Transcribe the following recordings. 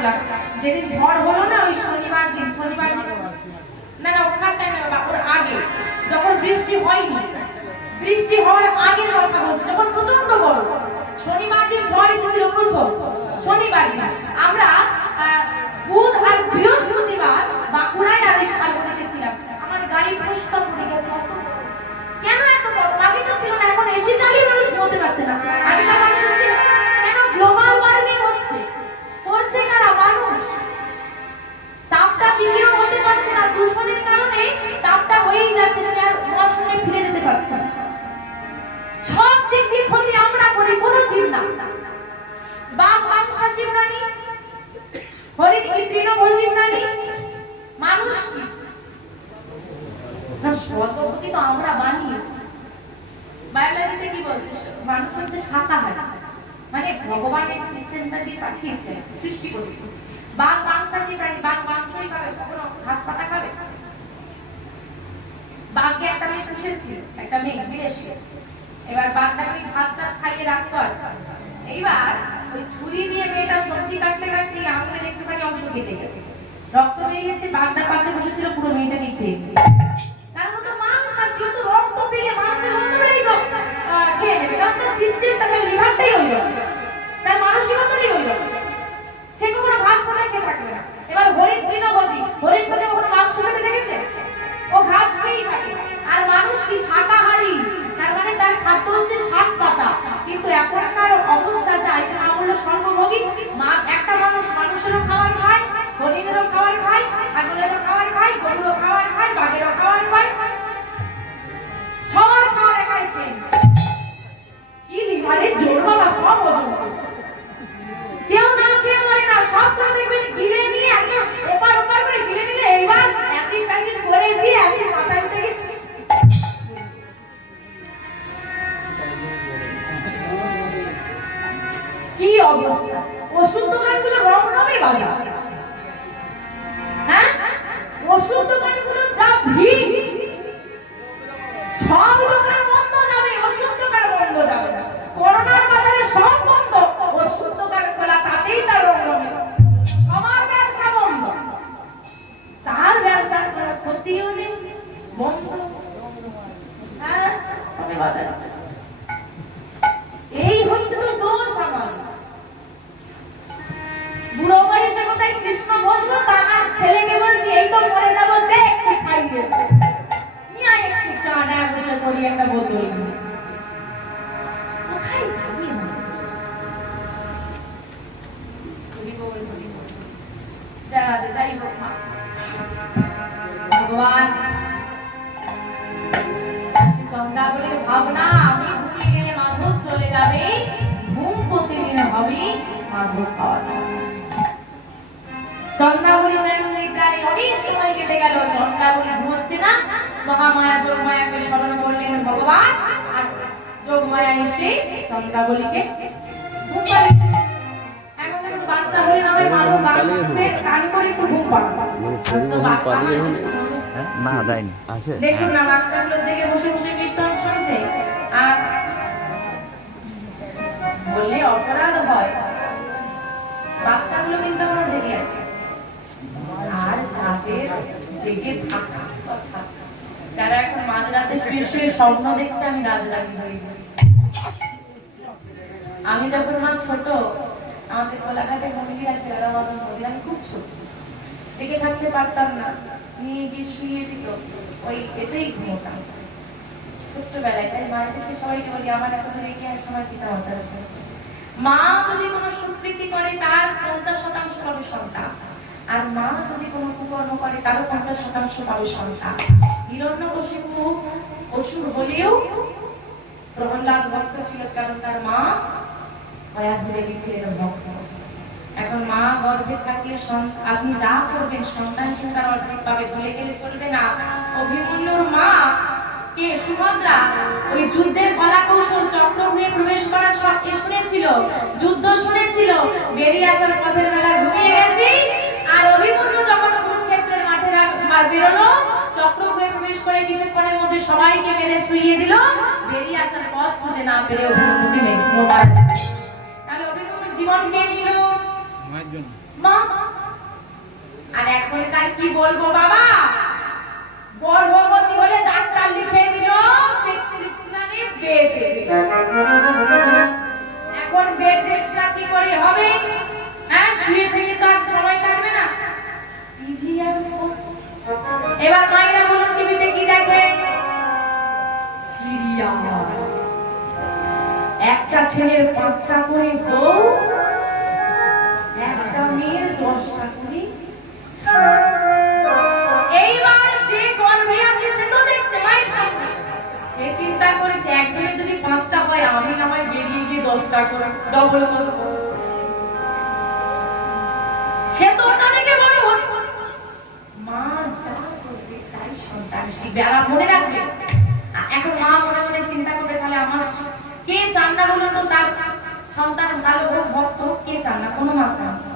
করলাম, যেদিন ঝড় হলো না ওই শনিবার দিন না ওখানটায় না ওর আগে, যখন বৃষ্টি হয়নি, বৃষ্টি হওয়ার আগের কথা বলছি, যখন প্রচন্ড গরম, শনিবার দিন ঝড় এসেছিল প্রথম শনিবার দিন। আমরা বুধ আর বৃহস্পতিবার বাঁকুড়ায় আর এই শালবনিতে ছিলাম। আমার গাড়ি পুষ্প পড়ে গেছে। কেন এত গরম? আগে তো ছিল না, এখন এসি চালিয়ে মানুষ ঘুমোতে পারছে না। আগেকার মানুষ ছিল কেন? গ্লোবাল ওয়ার্মিং হচ্ছে, করছে কারা? মানুষ। তাপটা বিকিরণ হতে পারছে না, দূষণের কারণে তাপটা হয়েই যাচ্ছে, সে আর মৌসুমে ফিরে যেতে পারছে না। সব দিক দিয়ে ক্ষতি আমরা করি, কোনো জীব না। বাঘ মাংসাশী প্রাণী, হরিণ কি তৃণভোজী প্রাণী, মানুষ কি না? সর্বপ্রতি তো আমরা বানিয়েছি। বায়োলজিতে কি বলছে? মানুষ হচ্ছে শাকাহারী, মানে ভগবানের সিস্টেমটা দিয়ে পাঠিয়েছে, সৃষ্টি করেছে। বাঘ মাংসাশী প্রাণী, বাঘ মাংসই খাবে, কখনো ঘাস পাতা খাবে? বাঘকে একটা মেয়ে পুষেছিল, একটা মেয়ে বিদেশি। এবার বাঘটাকে ওই ভাত টাত খাইয়ে রাখতো। এইবার ওই ছুরি দিয়ে মেয়েটা সবজি কাটতে কাটতে আঙুলের একটুখানি অংশ কেটে গেছে, রক্ত বেরিয়েছে। বাঘটা পাশে বসেছিল, পুরো মেয়েটা নিতে কারণ তো মাংসাশী, তো রক্ত পেয়ে মাংসের মতো বেরিয়ে তো খেয়ে নেবে, কারণ তার সিস্টেমটা লিভারটাই হইল, তার মানসিকতাই হইল, সে কোনো ঘাস পাতা খেয়ে থাকবে না। এবার হরিণ তৃণভোজী, হরিণ তোকে কখনো মাংস খেতে দেখেছে? ও ঘাস খেয়েই থাকে। আর মানুষ কি? শাকাহারী, তার মানে তার খাদ্য হচ্ছে শাক পাতা। কিন্তু এখনকার অবস্থা যা, এটা না হলো সর্বভোগী। একটা মানুষ মানুষেরও খাবার খায়, হরিণেরও খাবার খায়, ছাগলেরও খাবার খায়, গরুরও খাবার খায়, বাঘেরও খাবার খায়, সবার খাবার একাই খেয়ে। কি লিভারে জোর বাবা, সব হজম কেউ না খেয়ে মরে না, সব করে দেখবেন গিলে নিয়ে একদম ওপার ওপার করে গিলে নিলে। এইবার অ্যাসিড ফ্যাসিড করে দিয়ে অ্যাসিড মাথায় উঠে গেছে। কি অবস্থা! ওষুধ দোকানগুলো রং রঙে বাজা, হ্যাঁ? ওষুধ দোকানগুলো যা ভিড়, সব দোকান বন্ধ যাবে, ওষুধ দোকান বন্ধ যাবে। করোনার বাজারে সব বন্ধ, ওষুধ দোকান খোলা, তাতেই তার রং রঙে সবার ব্যবসা বন্ধ। তার ব্যবসার কোনো ক্ষতিও নেই, বন্ধ। হ্যাঁ, এই হচ্ছে তো দোষ আমার। বুড়ো বয়সে কোথায় কৃষ্ণ বলবো, তার ছেলেকে বলছি এই তো মরে যাবো, দেখ খাই দেবো, নিয়ে একটু চা নেয় বসে করি একটা বোতল। কোথায় যাবি? যাই হোক, ভগবান চন্দ্রাবলীর ভাবনা, আমি ঘুমিয়ে গেলে মাধব চলে যাবে, ঘুম প্রতিদিন হবে মাধব খাওয়া। চন্দ্রাবলী অনেক সময় কেটে গেল, চন্দ্রাবলী ঘুমোচ্ছে না। মহামায়া যোগমায়াকে স্মরণ করলেন ভগবান, আর যোগমায়া এসে চন্দ্রাবলীকে ঘুম পাড়িয়ে দিলেন। এখন যখন বাচ্চা হয়ে না হয় মাধব গান করে একটু ঘুম পাড়ায় না দেয়নি আছে। দেখুন না, বাচ্চাগুলো জেগে বসে বসে কীর্তন শুনছে। আর বললে অপরাধ হয়, বাচ্চাগুলো কিন্তু আমরা জেগে আছে। আর যাদের জেগে থাকা কথা, যারা এখন মাঝরাতে শুয়ে শুয়ে স্বপ্ন দেখছে আমি রাজরানী হয়ে গেছি। আমি যখন আমার ছোট, আমাদের কোলাঘাটে মন্দির আছে, আমি খুব ছোট, জেগে থাকতে পারতাম না, নিয়ে গিয়ে শুয়ে দিত, ওই এতেই ঘুমোতাম ছোট্টবেলায়। তাই মায়ের কাছে সবাইকে বলি, আমার এখন রেগে আসে আমার পিতা মাতার উপর। মা যদি কোনো সুকৃতি করে তার 50% পাবে সন্তান, আর মা যদি কোনো কুকর্ম করে তারও 50% পাবে সন্তান। হিরণ্যকশিপু অসুর হলেও প্রহ্লাদ ভক্ত ছিল, কারণ তার মা মায়া ধরে গেছিলেন ভক্ত। এখন মা গর্ভে থাকলে আপনি যা করবেন সন্তান কিন্তু তার অর্ধেক পাবে, ভুলে গেলে চলবে না। অভিমন্যুর মা কে সুভদ্রা ওই যুদ্ধের কলা কৌশল চক্রব্যূহে প্রবেশ করার শর্তে শুনেছিল, যুদ্ধ শুনেছিল, বেরিয়ে আসার পথের বেলা ঘুমিয়ে গেছে। আর অভিমন্যু যখন কুরুক্ষেত্রের মাঠে বেরোলো, চক্রব্যূহে প্রবেশ করে কিছুক্ষণের মধ্যে সবাইকে মেরে শুইয়ে দিল, বেরিয়ে আসার পথ খুঁজে না পেরে অভিমন্যুকে মেরে। তাহলে অভিমন্যু জীবন কে নিল? মায়ের জন্য। মা আর এখনকার কি বলবো বাবা, গর্ভবতী হলে ডাক্তার লিখে দিল প্রেসক্রিপশনে বেড দেবে। এখন বেড রেস্টটা কি করে হবে? হ্যাঁ, শুয়ে থেকে তো আর সময় কাটবে না, টিভি আর ফোন। এবার মায়েরা বলুন টিভিতে কি দেখে? সিরিয়াল। একটা ছেলের 5টা করে বউ, একটা মেয়ের 10টা করে। এইবার যে গর্ভে আছে সে তো দেখতে মায়ের সামনে, সে চিন্তা করেছে একজনের যদি 5টা হয় আমি না হয় বেরিয়ে গিয়ে 10টা করে ডবল করব। সে তো ওটা দেখে বড় হচ্ছে। মা যা করবে তাই সন্তান শিখবে। আর মনে রাখবে, এখন মা মনে মনে চিন্তা করবে তাহলে আমার কে চান না বলুন তো তার সন্তান ভালো হোক, ভক্ত হোক, কে চান না? কোনো মা চান না।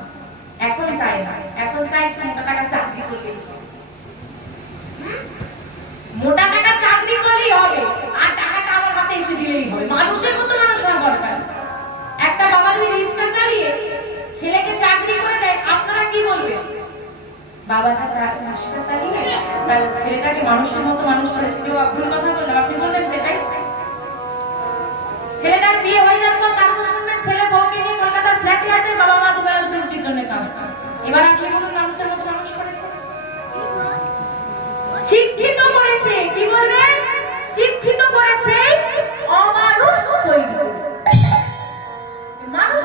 এখন চাই না, এখন চাই মোটা টাকা চাকরি করলে, মোটা টাকা চাকরি করলেই হবে, আর টাকাটা আমার হাতে এসে দিলেই হবে। মানুষের মতো মানুষ হওয়া দরকার। একটা বাবা যদি রিক্সা চালিয়ে ছেলেকে চাকরি করে দেয়, আপনারা কি বলবেন? বাবাটা রিক্সা চালিয়ে তার ছেলেটাকে মানুষের মতো মানুষ করেছে, কেউ ভুল কথা বললেন আপনি বলবেন সেটাই? ছেলেটার বিয়ে হয়ে যাওয়ার পর তারপর শুনলেন ছেলে বউকে নিয়ে কলকাতার ফ্ল্যাটে আছে, বাবা মা দুবেলা দুটো রুটির জন্য কাঁদছে। এবার আপনি বলুন মানুষের মতো মানুষ করেছে? শিক্ষিত করেছে, কি বলবেন? শিক্ষিত করেছে, অমানুষ তৈরি করেছে। মানুষ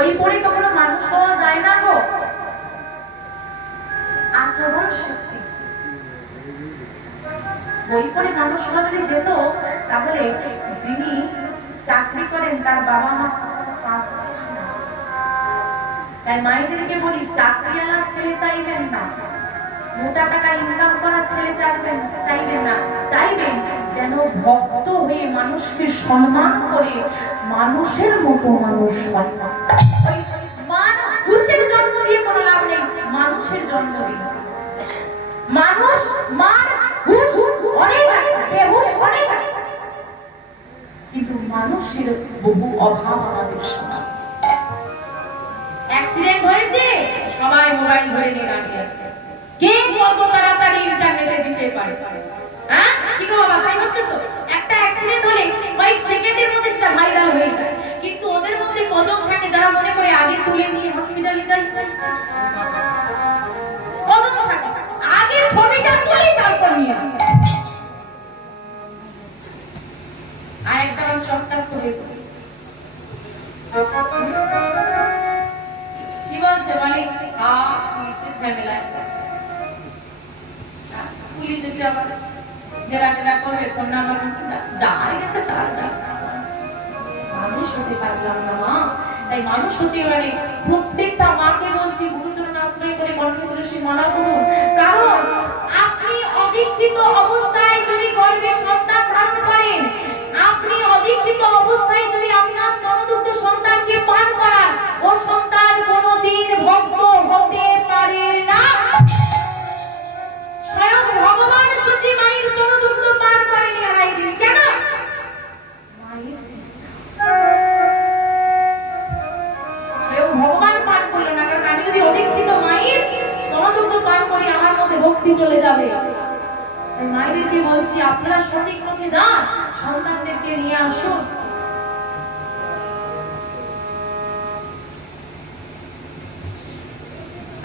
ওই পড়ে কখনো মানুষ হওয়া যায় না গো। আচরণ শক্তি, বই পড়ে মানুষ হওয়া যদি যেত তাহলে যিনি চাকরি করেন তার বাবা মা। তাই মায়েদেরকে বলি, চাকরিওয়ালা ছেলে চাইবেন না, মোটা টাকা ইনকাম করার ছেলে চাইবেন না, চাইবেন যেন ভক্ত হয়ে মানুষকে সম্মান করে মানুষের মতো মানুষ হয়। ওই মানুষের জন্ম দিয়ে কোনো লাভ নেই, মানুষের জন্ম দিয়ে। মানুষ হুশ অনেক আছে, বেহুশ অনেক আছে, কিন্তু মানুষের বহু অভাব আমাদের সমাজে। অ্যাক্সিডেন্ট হয়েছে, সবাই মোবাইল ধরে নিয়ে দাঁড়িয়ে আছে, কে কত তাড়াতাড়ি ইন্টারনেটে দিতে পারে। হ্যাঁ কি গো বাবা, তাই হচ্ছে তো। একটা অ্যাক্সিডেন্ট হলে কয়েক সেকেন্ডের মধ্যে সেটা ভাইরাল হয়ে যায়, কিন্তু ওদের মধ্যে কজন থাকে যারা মনে করে আগে তুলে নিয়ে হসপিটালে যাই? কজন থাকে আগে ছবিটা তুলে তারপর নিয়ে আর একটা চটকার করে কি বলছে বলে পুলিশের ঝামেলায় পুলিশ এসে আবার জেরা টেরা করবে, ফোন নাম্বার যাই গেছে তার। মানুষ হতে পারলাম না মা, তাই মানুষ হতে গেলে প্রত্যেকটা মাকে বলছি গুরুজনের আশ্রয় করে কণ্ঠে করে সে মানা করুন। কারণ আপনি অধিকৃত অবস্থায় যদি গর্ভে সন্তান ধারণ করেন, আপনি অধিকৃত অবস্থায় যদি আপনার স্তনযুক্ত সন্তানকে পান করান, ও সন্তান কোনোদিন ভক্ত হতে পারে না। স্বয়ং ভগবান সত্যি মায়ের স্তনযুক্ত পান করেনি আড়াই দিন। কেন? ভগবান পান করলো না, কারণ আমি যদি অধিকৃত মায়ের স্তনযুক্ত পান করি আমার মধ্যে ভক্তি চলে যাবে। মায়েদেরকে বলছি আপনারা সঠিক পথে যান, সন্তানদেরকে নিয়ে আসুন।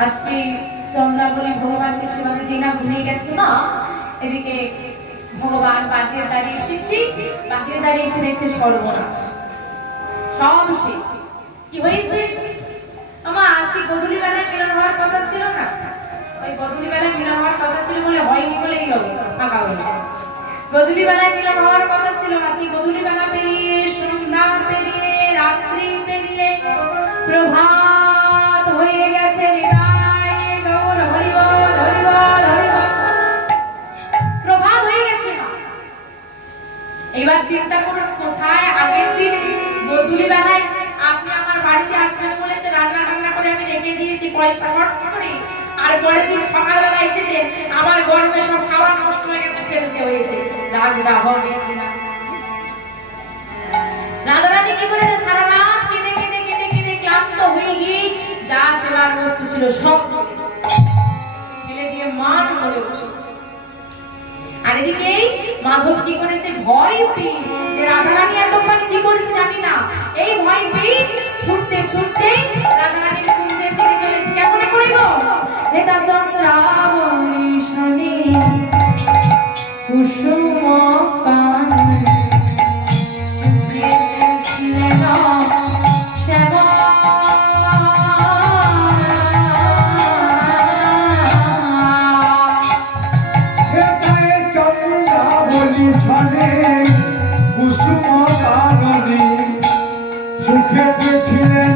আজকে চন্দ্রাবলী ভগবানকে সেবা দিতে না ভুলে গেছে মা। এদিকে ভগবান বাহিরে দাঁড়িয়ে এসেছি, বাহিরে দাঁড়িয়ে এসে দেখছে সর্বনাশ, সব শেষ। কি হয়েছে? আমার আজকে গধূলি বেলায় মিলন হওয়ার কথা ছিল না, ওই গধূলি বেলায় মিলন হওয়ার কথা ছিল বলে হয়নি বলে এই অবস্থা ফাঁকা হয়ে গেছে। গধূলি বেলায় মিলন হওয়ার কথা ছিল, আজকে গধূলি বেলা পেরিয়ে সন্ধ্যা পেরিয়ে রাত্রি পেরিয়ে প্রভাত হয়ে গেছে। প্রভাত হয়ে গেছে। এবার চিন্তা করুন, কোথায় আগের দিন গধূলি বেলায় আপনি আমার বাড়িতে আসবেন বলেছে, রান্না বান্না করে আমি রেখে দিয়েছি পয়সা খরচ করে, আর পরের দিন সকালবেলা এসেছে আমার গরমে সব খাওয়া নষ্ট হয়ে গেছে, ফেলতে হয়েছে। রাগটা হবে কিনা? রাধারাধি কি করেছে? সারা রাত কেঁদে কেঁদে কেঁদে কেঁদে ক্লান্ত হয়ে ছিল সব ফেলে দিয়ে মান করে বসেছে। আর এদিকে মাধব কি করেছে, ভয় পেয়ে, যে রাধারানী এতক্ষণ কি করেছে জানি না, এই ভয় পেয়ে ছুটতে ছুটতে রাধারানীর কুঞ্জের দিকে চলেছে। কেমন করে গো, হেতা চন্দ্রাবলী শনি কুসুম কান সুখেতে ছিলেন শ্যামা। সুখেতে ছিলেন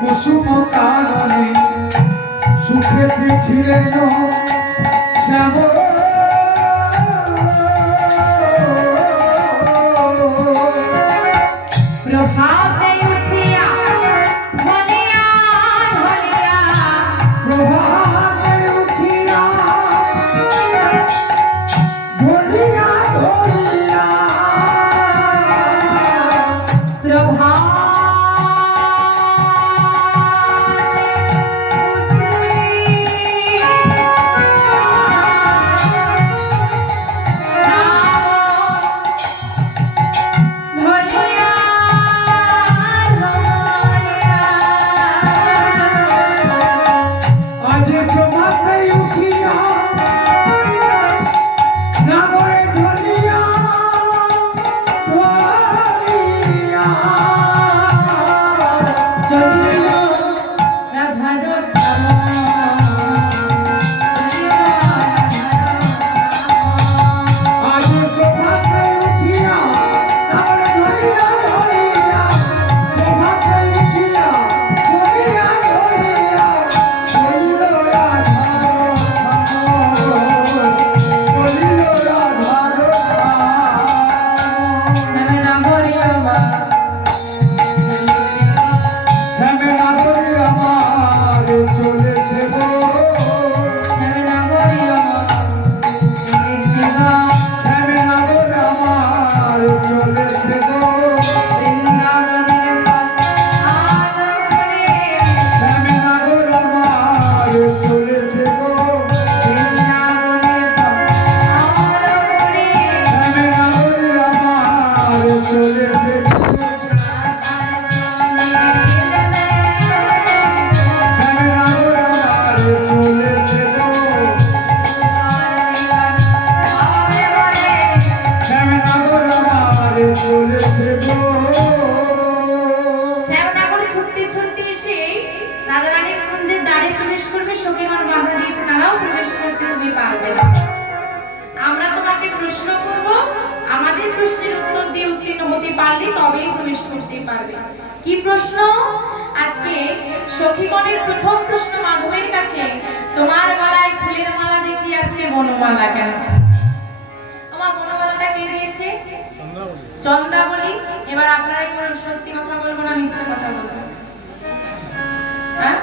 কুসুম কাননে সুখেতে ছিলেন শ্যাম। প্রভাতে উঠিয়া ঢলিয়া ঢলিয়া, প্রভাতে উঠিয়া ঢলিয়া ঢলিয়া, প্রভা আমরা তোমাকে প্রশ্ন করব, আমাদের প্রশ্নের উত্তর দিয়ে উত্তীর্ণ হতে পারলে তবেই প্রবেশ করতে পারবে। কি প্রশ্ন? আজকে সখীগণের প্রথম প্রশ্ন মাধবের কাছে, তোমার গলায় ফুলের মালা দেখি আজকে বনমালা কেন? আমার বনমালাটা কে দিয়েছে? চন্দ্রাবলী। এবার আপনারাই বলুন, সত্যি কথা বলবো না মিথ্যা কথা বলবো? হ্যাঁ,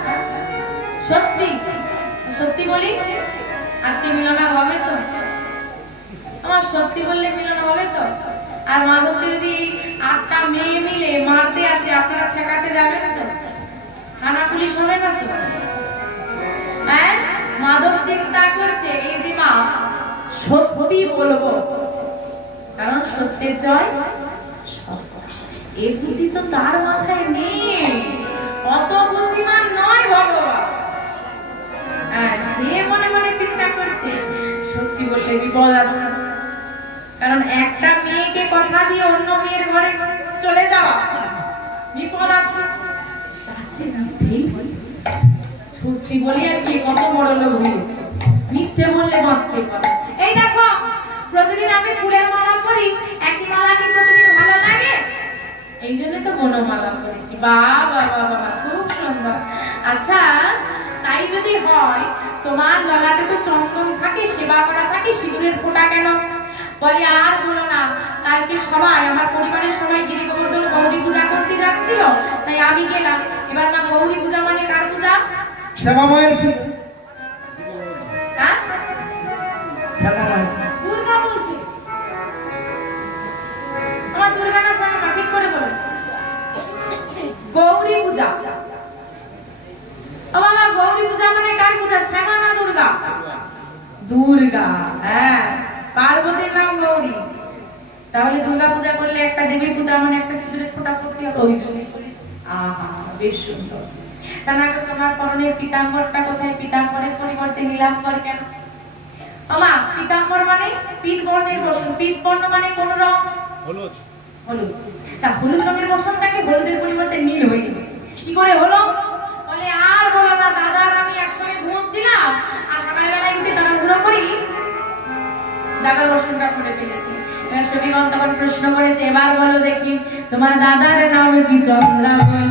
সত্যি সত্যি বলি। আজকে মিলন হবে তো? আমার সত্যি বললে মিলন হবে তো? আর মাধবকে যদি 8টা মেয়ে মিলে মারতে আসে, আপনারা ঠেকাতে যাবেন তো? থানা পুলিশ হবে না তো? হ্যাঁ, মাধব চিন্তা করছে এই যে মা সত্যি বলবো, কারণ সত্যের জয়। এই বুদ্ধি তো তার মাথায় নেই, অত বুদ্ধিমান নয় ভগবান। সে মনে মনে চিন্তা করছে সত্যি বললে বিপদ আছে, কারণ একটা মেয়েকে কথা দিয়ে অন্য মেয়ের ঘরে চলে যাওয়া বিপদ আছে। সত্যি বলি আর কি, কত বড় লোক হয়েছে, মিথ্যে বললে বাঁচতে পারে। এই দেখো, প্রতিদিন আমি ফুলের মালা পরি, একই মালা কি প্রতিদিন ভালো লাগে? এই জন্য তো বনমালা পরেছি। বাবা বাবা, খুব সুন্দর। আচ্ছা, তাই যদি হয়, তোমার ললাটে তো চন্দন থাকে, সেবা করা থাকে, সিঁদুরের ফোঁটা কেন? বলে আর বলো না, কালকে সবাই আমার পরিবারের সবাই গিরি গোবর্ধন গৌরী পূজা করতে যাচ্ছিল, তাই আমি গেলাম। এবার মা গৌরী পূজা মানে কার পূজা? শ্যামামায়ের হ্যাঁ? শ্যামামায়ের দুর্গা বলছি। আমার দুর্গা না শ্যামা, ঠিক করে বলো। গৌরী পূজা। ও বাবা, গৌরী পূজা মানে কার পূজা? শ্যামা না দুর্গা? দুর্গা। হ্যাঁ, পার্বতীর নাম গৌরী। তাহলে দুর্গা পূজা করলে একটা দেবী পূজা মানে একটা সিঁদুরের ফোঁটা করতে হবে। ওই জন্য আহা, বেশ সুন্দর। তা না তোমার পরনের পীতাম্বরটা কোথায়? পীতাম্বরের পরিবর্তে নীলাম্বর কেন? আমা, পীতাম্বর মানে পীত বর্ণের বসন। পীত বর্ণ মানে কোন রং? হলুদ। হলুদ। তা হলুদ রঙের বসনটাকে হলুদের পরিবর্তে নীল হয়ে গেল। কি করে হলো? বলে আর বলো না, দাদা আর আমি একসঙ্গে ঘুমোচ্ছিলাম, আর সকালবেলায় উঠে তাড়াহুড়ো করি দাদার বসনটা করে ফেলেছি। এবার সখীগণ তখন প্রশ্ন করেছে, এবার বলো দেখি তোমার দাদার নাম কি? চন্দ্রাবলী।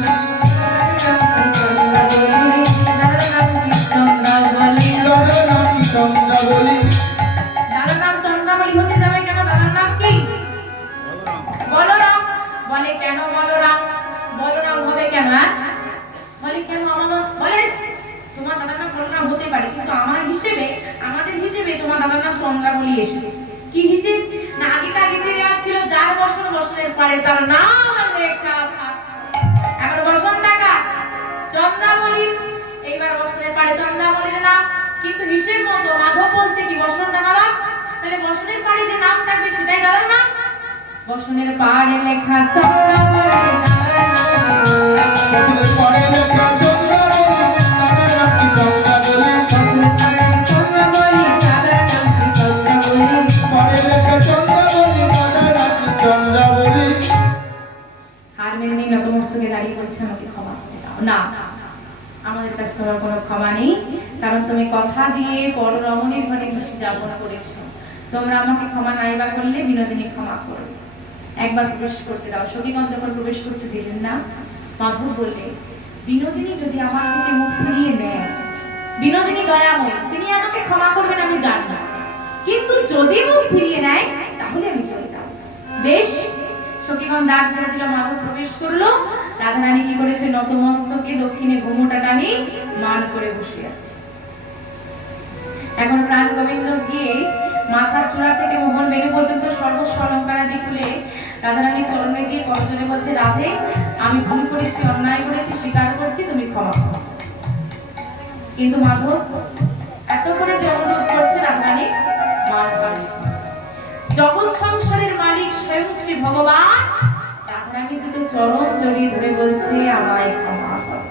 দাদার নাম কি? চন্দ্রাবলী। দাদার নাম চন্দ্রাবলী হতে যাবে কেন? দাদার নাম কি? বলরাম। বলে কেন বলরাম? বলরাম হবে কেন? বলে কেন? বলে তোমার দাদার নাম বলরাম হতে পারে, কিন্তু আমার হিসেবে, আমাদের হিসেবে তোমার দাদার নাম চন্দ্রাবলী এসেছে। কি হিসেব না? আগেকার রীতি রেওয়াজ ছিল যার বসন বসনের পারে তার নাম লেখা থাকতো। এখন বসন টাকা চন্দ্রাবলী, এইবার বসনের পারে চন্দ্রাবলীর নাম, কিন্তু হিসেব মতো মাধব বলছে কি বসনটা দাদা, তাহলে বসনের পারে যে নাম থাকবে সেটাই দাদার নাম। বসনের পারে লেখা চন্দ্রাবলী, বসনের পারে লেখা আমাদের কাছে তোমার কোনো ক্ষমা নেই, কারণ তুমি কথা দিয়ে বড় রমণীর ঘরে বসে যাপন করেছো। তোমরা আমাকে ক্ষমা নাই বা করলে বিনোদিনী ক্ষমা করবে। একবার প্রবেশ করতে দাও। সখীগণ যখন প্রবেশ করতে দিলেন না, মাধব বললে বিনোদিনী যদি আমার থেকে মুখ ফিরিয়ে নেয়, বিনোদিনী দয়াময়ী, তিনি আমাকে ক্ষমা করবেন আমি জানি, কিন্তু যদি মুখ ফিরিয়ে নেয় তাহলে আমি চলে যাব। বেশ। সখীগণ দ্বার ছেড়ে দিল, মাধব প্রবেশ করলো। রাধারানী কি করেছে? নতমস্তকে দক্ষিণে ঘুমোটা টানি মান করে বসে আছে। এখন প্রাণ গোবিন্দ গিয়ে মাথার চূড়া থেকে মোহন বেণী পর্যন্ত সর্বস্ব অলঙ্কারাদি খুলে রাধারানীর চরণে গিয়ে করজোড়ে বলছে, রাধে আমি ভুল করেছি, অন্যায় করেছি, স্বীকার করছি, তুমি ক্ষমা করো। কিন্তু মাধব এত করে যে অনুরোধ করছে রাধারানী মান পাচ্ছে। জগৎ সংসারের মালিক স্বয়ং শ্রী ভগবান রাধারানী দুটো চরণ জড়িয়ে ধরে বলছে, আমায় ক্ষমা করো।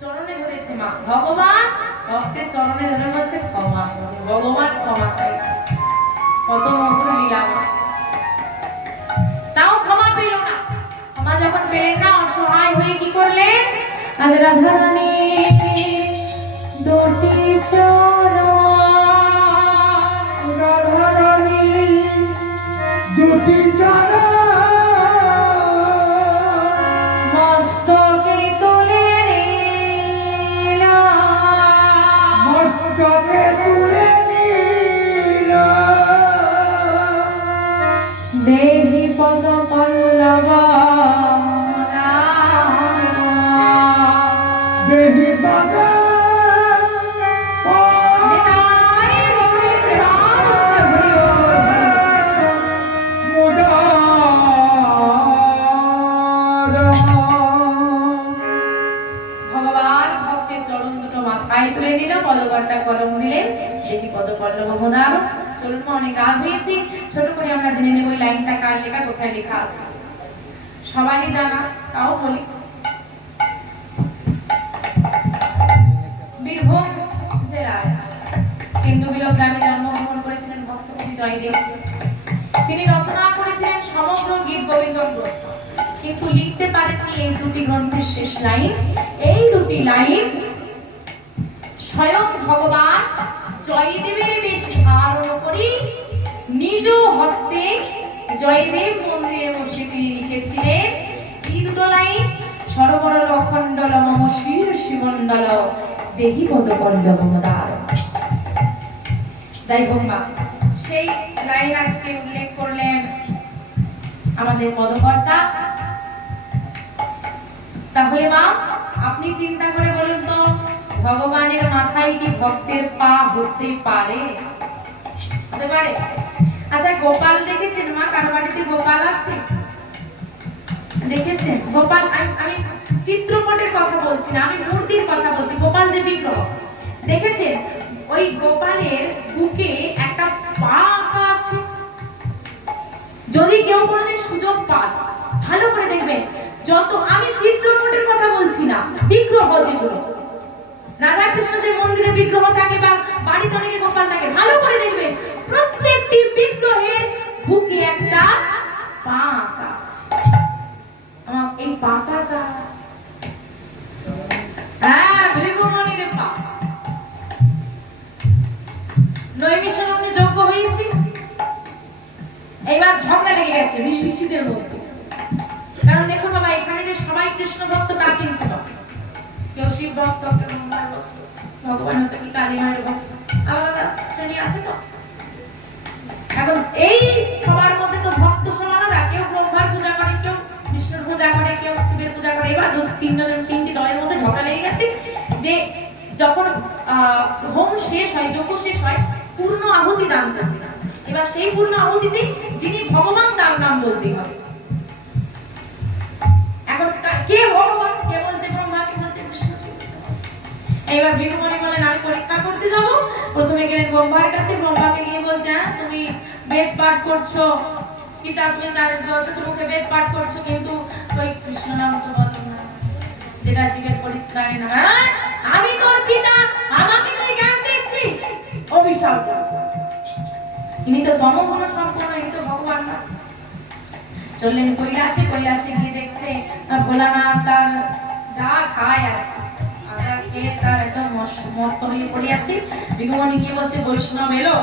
চরণে ধরেছে মা, ভগবান ভক্তের চরণে ধরে বলছে ক্ষমা করো। ভগবান ক্ষমা চাই, কত মধুর লীলা। তাও ক্ষমা পেল না। ক্ষমা যখন পেলেন না, অসহায় হয়ে কি করলেন? আজ রাধারানী দুটি চরণ, রাধারানী দুটি চরণ মস্তকে তুলে নিল, মস্তকে তুলে নিল, দেহি পদ পল্লব, দেহি পদ তুলে নিল, পদকর্তা কলম দিলেন, দেখি পদপল্লব মোদার। চলুন মা, অনেক রাত হয়েছে, ছোট করে আমরা জেনে নেব এই লাইনটা কার লেখা, কোথায় লেখা আছে। সবারই জানা, তাও বলি। বীরভূম জেলায় কেন্দ্রবিল গ্রামে জন্মগ্রহণ করেছিলেন ভক্তকবি জয়দেব। তিনি রচনা করেছিলেন সমগ্র গীত গোবিন্দ গ্রন্থ, কিন্তু লিখতে পারেননি এই দুটি গ্রন্থের শেষ লাইন। এই দুটি লাইন স্বয়ং ভগবান জয়দেবের বেশ ধারণ করি নিজ হস্তে জয়দেব মন্দিরে বসে তিনি লিখেছিলেন। কি দুটো লাইন? সরোবর লখণ্ডল মম শির শিবন্দল দেহি পদ পল্লব মোদার। যাই হোক মা, সেই লাইন আজকে উল্লেখ করলেন আমাদের পদকর্তা। তাহলে মা, আপনি চিন্তা করে বলুন তো, ভগবানের মাথায় কি ভক্তের পা হতে পারে? হতে পারে? আচ্ছা, গোপাল দেখেছেন মা? কার বাড়িতে গোপাল আছে দেখেছেন? গোপাল, আমি চিত্রপটের কথা বলছি না, আমি মূর্তির কথা বলছি। গোপাল যে বিগ্রহ দেখেছেন, ওই গোপালের বুকে একটা পা আঁকা আছে। যদি কেউ কোনোদিন সুযোগ পান, ভালো করে দেখবেন, যত, আমি চিত্রপটের কথা বলছি না, বিগ্রহ যেগুলো রাধা কৃষ্ণ যে মন্দিরে বিগ্রহ থাকে বা বাড়িতে অনেকে গোপাল থাকে, ভালো করে দেখবেন প্রত্যেকটি বিগ্রহের বুকে একটা পা আঁকা আছে। এই পাটা হ্যাঁ, ভৃগুমণির পা। নৈমিষারণ্যে যজ্ঞ হয়েছে, এবার ঝগড়া লেগে গেছে ঋষিদের মধ্যে। কারণ দেখুন বাবা, এখানে যে সবাই কৃষ্ণ ভক্ত তা চিনতে পারে, কেউ শিব ভক্ত, কেউ ভগবান হয়তো কি কালী মায়ের ভক্ত, আলাদা শ্রেণী আছে তো। এখন এই সবার মধ্যে তো ভক্ত সব আলাদা, কেউ ব্রহ্মার পূজা করে, কেউ বিষ্ণুর পূজা করে, কেউ শিবের পূজা করে। এবার তিনটি দলের মধ্যে ঝগড়া লেগে গেছে যে যখন হোম শেষ হয়, যজ্ঞ শেষ হয়, পূর্ণ আহুতি দান করতে হবে। এবার সেই পূর্ণ আহুতিতে যিনি ভগবান তার নাম বলতেই হবে। এখন কে ভগবান? কে বলতে ব্রহ্মা, কে বলতে বিষ্ণু? এইবার ভৃগুমণি বলেন, আমি পরীক্ষা করতে যাব। প্রথমে গেলেন ব্রহ্মার কাছে, ব্রহ্মাকে গিয়ে বলছে, হ্যাঁ তুমি বেদ পাঠ করছো, পিতা তুমি চতুর্মুখে বেদ পাঠ করছো, কিন্তু ওই কৃষ্ণ নাম তো বলো না, যেটা জীবের পরিত্রাণে না। আমি তোর পিতা, আমাকে তুই জ্ঞান দিচ্ছিস? অভিশাপ। ইনি তো তমগুণ সম্পন্ন, ইনি তো ভগবান না। চললেন কৈলাসে, কৈলাসে গিয়ে দেখছে ভোলানাথ তার যা খায় আর তার একদম মস্ত হয়ে পড়ে আছে। ভৃগুমণি গিয়ে বলছে, বৈষ্ণব এলো,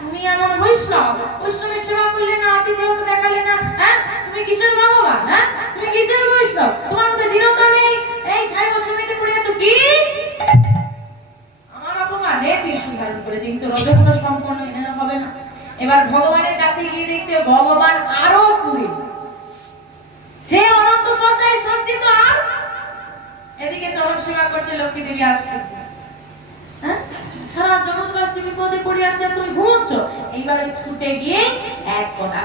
তুমি এমন বৈষ্ণব, বৈষ্ণবের সেবা করলে না, আতিথেয়তা দেখালে না, হ্যাঁ তুমি কিসের ভগবান? হ্যাঁ তুমি কিসের বৈষ্ণব? তোমার মধ্যে দৃঢ়তা নেই, এই ছাই বছরতে পড়ে আছো কি? আমার অপমান হে বিষ্ণু ধারণ করেছে, কিন্তু রজগুণ সম্পন্ন এনে হবে না। এবার ভগবানের কাছে গিয়ে দেখতে ভগবান আরো পুরী, সে অনন্ত সজ্জায় সজ্জিত, আর এদিকে চরণ সেবা করছে লক্ষ্মী দেবী আসছে। হ্যাঁ, সারা জগৎবাসী বিপদে পড়ে আছে, আর তুমি ঘুমোচ্ছ। এইবার ওই ছুটে গিয়ে এক কথা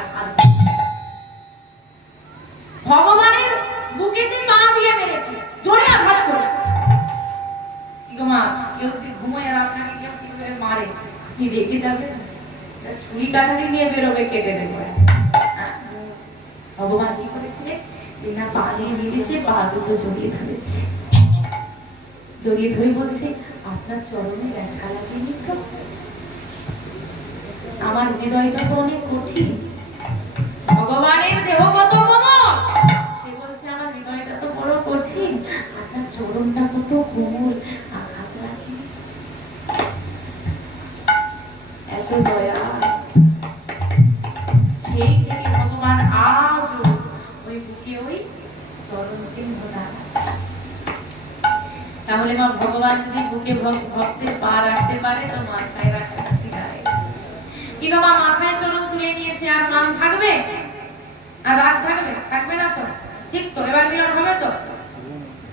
ভগবানের বুকেতে পা দিয়ে মেরেছে, জোরে আঘাত করেছে। কি গো মা, কেউ যদি ঘুমোয় আর আপনাকে কেউ কিভাবে মারে, কি রেখে যাবে? ছুরি কাটাকে নিয়ে বেরোবে, কেটে দেবে। ভগবান কি করেছে? না পা দিয়ে মেরেছে, পা দুটো জড়িয়ে ধরেছে, জড়িয়ে ধরে বলছে, আপনার চরণে ব্যথা লাগেনি তো? আমার হৃদয়টা তো অনেক কঠিন, ভগবানের দেহ কত কোমল, সে বলছে আমার হৃদয়টা তো বড় কঠিন, আপনার চরণটা কত কোমল, আঘাত লাগেনি? এত দয়া। সেই থেকে ভগবান আজ ওই বুকে ওই চরণ চিহ্ন আছে। তাহলে মা, ভগবান যদি বুকে ভক্তের পা রাখতে পারে, তো মাথায় রাখতে পারে কি গো মা? মাথায় চরণ তুলে নিয়েছে, আর মান থাকবে? আর রাগ থাকবে? থাকবে না তো, ঠিক তো? এবার মিলন হবে তো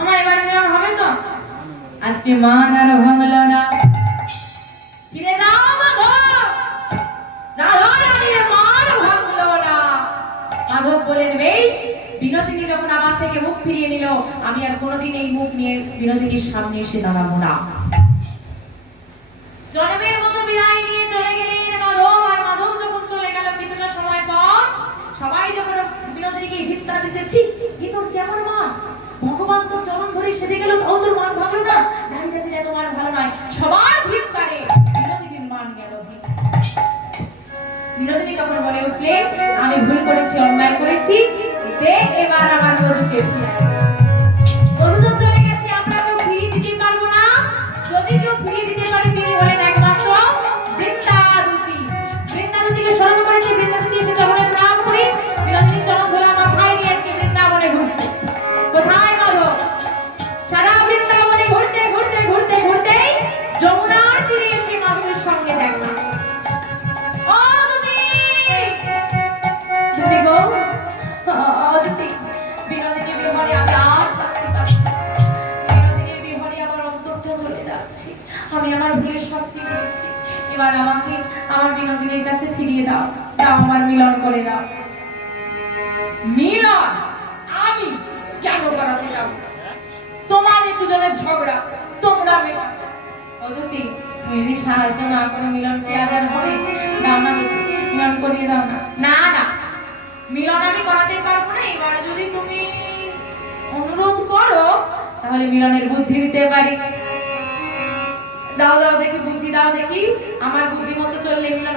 আমার? এবার মিলন হবে তো? আজকে মান আর ভাঙলো না, ফিরে যাও মাধব, রাধারানীর মান ভাঙলো না। মাধব বলেন, বেশ, বিনোদিনী যখন আমার থেকে মুখ ফিরিয়ে নিল, আমি আর কোনোদিন এই মুখ নিয়ে বিনোদিনীর সামনে এসে দাঁড়াবো না। জন্মের মতো বিদায় নিয়ে চলে গেলেন মাধব। আর মাধব যখন চলে গেল, কিছুটা সময় পর সবাই যখন বিনোদিনীকে ধিক্কার দিতেছি, কি তোর কেমন মান? ভগবান তো চরণ ধরে সেজে গেল, তাও তোর মান ভালো না? নারী জাতির এত মান ভালো নয়। সবার ধিক্কারে বিনোদিনীর মান গেল। বিনোদিনী তখন বলে উঠলে, আমি ভুল করেছি, অন্যায় করেছি, এবার আমার বধূকে বধূ তো চলে গেছে, আমরা কেউ ফিরিয়ে দিতে পারবো না। যদি কেউ ফিরিয়ে দিতে পারে, তিনি হলেন একমাত্র বৃন্দাদূতি। বৃন্দাদূতিকে স্মরণ করেছে, বৃন্দাদূতি এসে চরণে প্রণাম করি, বিনোদিনীর চরণ ধরে মাথায় নিয়ে আজকে বৃন্দাবনে ঘুরছে। কোথায় মাধব? সারা বৃন্দাবনে ঘুরতে ঘুরতে ঘুরতে ঘুরতে যমুনার তীরে এসে মাধবের সঙ্গে দেখা। এবার আমাকে আমার বিনোদিনীর কাছে ফিরিয়ে দাও, দাও আমার মিলন করে দাও। মিলন আমি কেন করাতে যাব? তোমাদের দুজনের ঝগড়া, তোমরা অযতি তুমি যদি সাহায্য না করো মিলন কি আদার হবে? দাও না যদি মিলন করিয়ে দাও না। না না, মিলন আমি করাতে পারবো না। এবার যদি তুমি অনুরোধ করো তাহলে মিলনের বুদ্ধি দিতে পারি। দাও দাও দেখি বুদ্ধি দাও দেখি, আমার বুদ্ধি মতো চললে মিলন